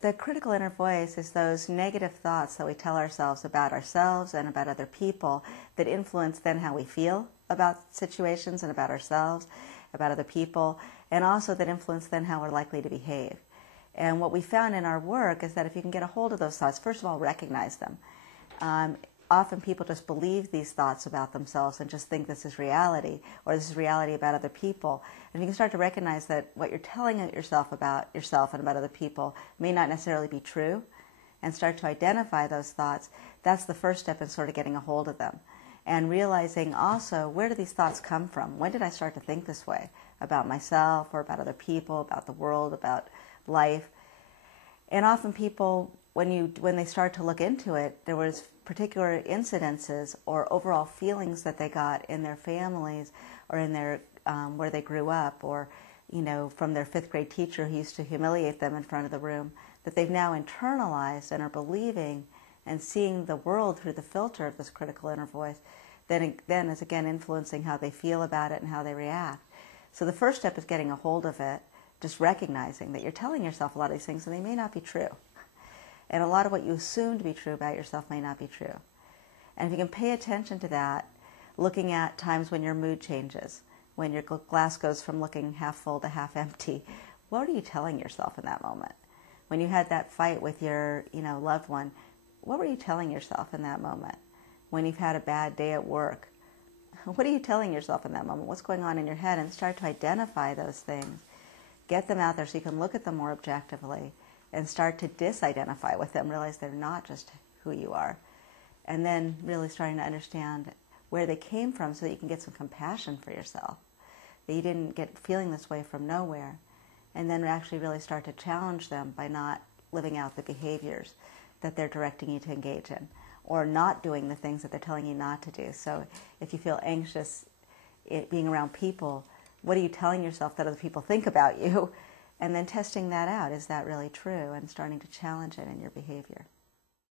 The critical inner voice is those negative thoughts that we tell ourselves and about other people that influence then how we feel about situations and about ourselves, about other people, and also that influence then how we're likely to behave. And what we found in our work is that if you can get a hold of those thoughts, first of all, recognize them. Often people just believe these thoughts about themselves and just think this is reality, or this is reality about other people. And if you can start to recognize that what you're telling yourself about yourself and about other people may not necessarily be true, and start to identify those thoughts, that's the first step in sort of getting a hold of them. And realizing also, where do these thoughts come from? When did I start to think this way about myself or about other people, about the world, about life? And often people, when they start to look into it, there was particular incidences or overall feelings that they got in their families or in their where they grew up, or from their 5th grade teacher who used to humiliate them in front of the room, that they've now internalized and are believing and seeing the world through the filter of this critical inner voice, then is again influencing how they feel about it and how they react. So the first step is getting a hold of it, just recognizing that you're telling yourself a lot of these things and they may not be true. And a lot of what you assume to be true about yourself may not be true. And if you can pay attention to that, looking at times when your mood changes, when your glass goes from looking half full to half empty, what are you telling yourself in that moment? When you had that fight with your loved one, what were you telling yourself in that moment? When you've had a bad day at work, what are you telling yourself in that moment? What's going on in your head? And start to identify those things. Get them out there so you can look at them more objectively and start to disidentify with them, realize they're not just who you are. And then really starting to understand where they came from so that you can get some compassion for yourself, that you didn't get feeling this way from nowhere. And then actually really start to challenge them by not living out the behaviors that they're directing you to engage in, or not doing the things that they're telling you not to do. So if you feel anxious being around people, what are you telling yourself that other people think about you? And then testing that out. Is that really true? And starting to challenge it in your behavior.